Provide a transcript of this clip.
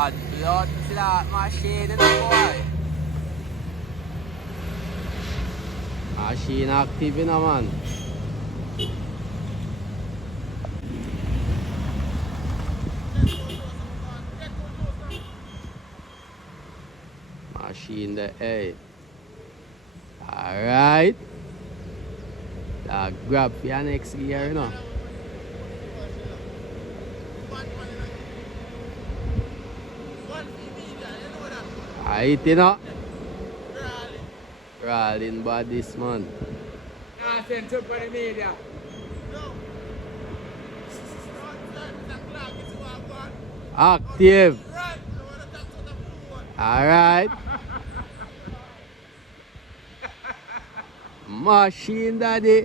Bad blood clot machine, you know, boy. Machine active, you know, man. Machine the A. Alright. Grab for your next gear, you know. Alright, you know. Crawling bodies, man. I sent up for the media. Active. Alright. Machine daddy.